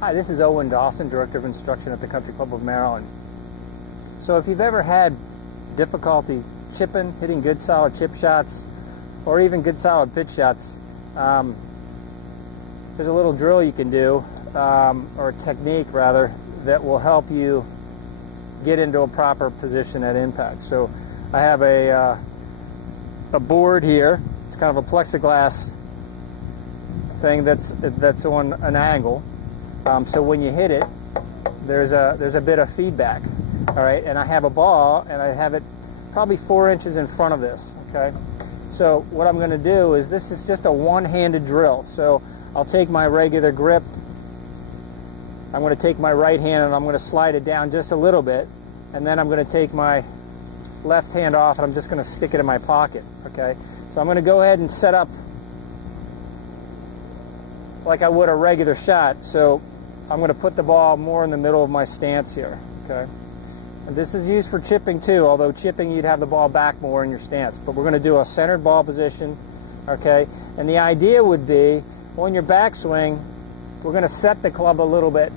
Hi, this is Owen Dawson, Director of Instruction at the Country Club of Maryland. So if you've ever had difficulty chipping, hitting good solid chip shots, or even good solid pitch shots, there's a little drill you can do, or a technique rather, that will help you get into a proper position at impact. So I have a board here. It's kind of a plexiglass thing that's on an angle. So when you hit it, there's a bit of feedback, all right? And I have a ball, and I have it probably 4 inches in front of this, okay? So what I'm going to do is, this is just a one-handed drill. So I'll take my regular grip. I'm going to take my right hand, and I'm going to slide it down just a little bit, and then I'm going to take my left hand off, and I'm just going to stick it in my pocket, okay? So I'm going to go ahead and set up like I would a regular shot. So I'm going to put the ball more in the middle of my stance here, okay? And this is used for chipping too, although chipping you'd have the ball back more in your stance. But we're going to do a centered ball position, okay? And the idea would be, on your backswing, we're going to set the club a little bit.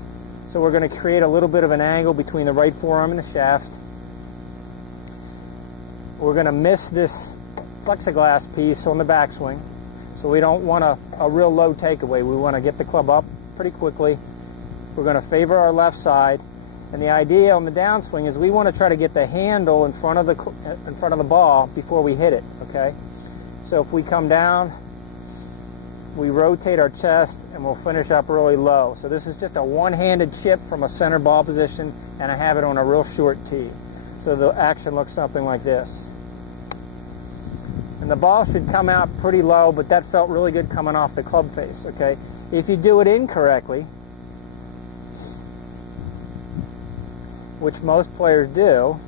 So we're going to create a little bit of an angle between the right forearm and the shaft. We're going to miss this plexiglass piece on the backswing. So we don't want a real low takeaway. We want to get the club up pretty quickly. We're going to favor our left side. And the idea on the downswing is we want to try to get the handle in front of the ball before we hit it, okay? So if we come down, we rotate our chest, and we'll finish up really low. So this is just a one-handed chip from a center ball position, and I have it on a real short tee. So the action looks something like this. And the ball should come out pretty low, but that felt really good coming off the club face, okay? If you do it incorrectly, which most players do,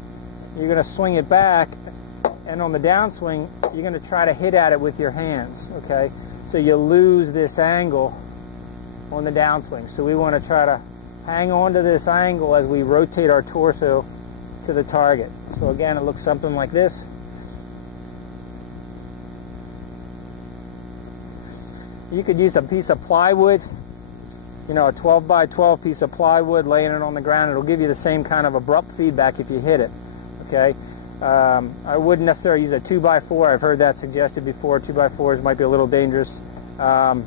you're going to swing it back, and on the downswing, you're going to try to hit at it with your hands, okay? So you lose this angle on the downswing. So we want to try to hang on to this angle as we rotate our torso to the target. So again, it looks something like this. You could use a piece of plywood, you know, a 12 by 12 piece of plywood, laying it on the ground. It'll give you the same kind of abrupt feedback if you hit it, okay? I wouldn't necessarily use a 2 by 4. I've heard that suggested before. 2 by 4s might be a little dangerous. A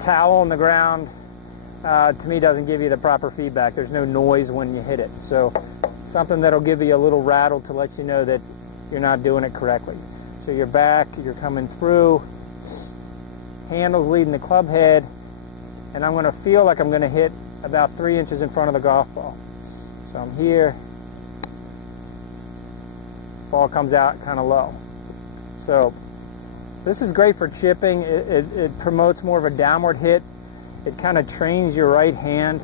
towel on the ground, to me, doesn't give you the proper feedback. There's no noise when you hit it. So something that'll give you a little rattle to let you know that you're not doing it correctly. So you're back, you're coming through, handles leading the club head, and I'm going to feel like I'm going to hit about 3 inches in front of the golf ball. So I'm here, ball comes out kind of low. So this is great for chipping. It promotes more of a downward hit. It kind of trains your right hand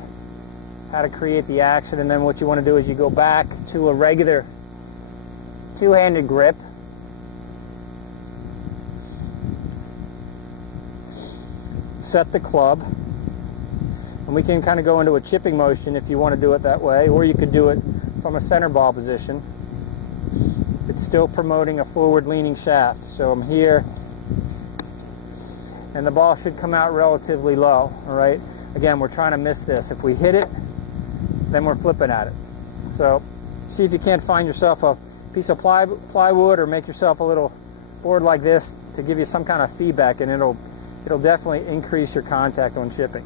how to create the action, and then what you want to do is you go back to a regular two-handed grip. Set the club, and we can kind of go into a chipping motion if you want to do it that way, or you could do it from a center ball position. It's still promoting a forward-leaning shaft. So I'm here, and the ball should come out relatively low, all right? Again, we're trying to miss this. If we hit it, then we're flipping at it. So see if you can't find yourself a piece of plywood, or make yourself a little board like this to give you some kind of feedback, and it'll definitely increase your contact on chipping.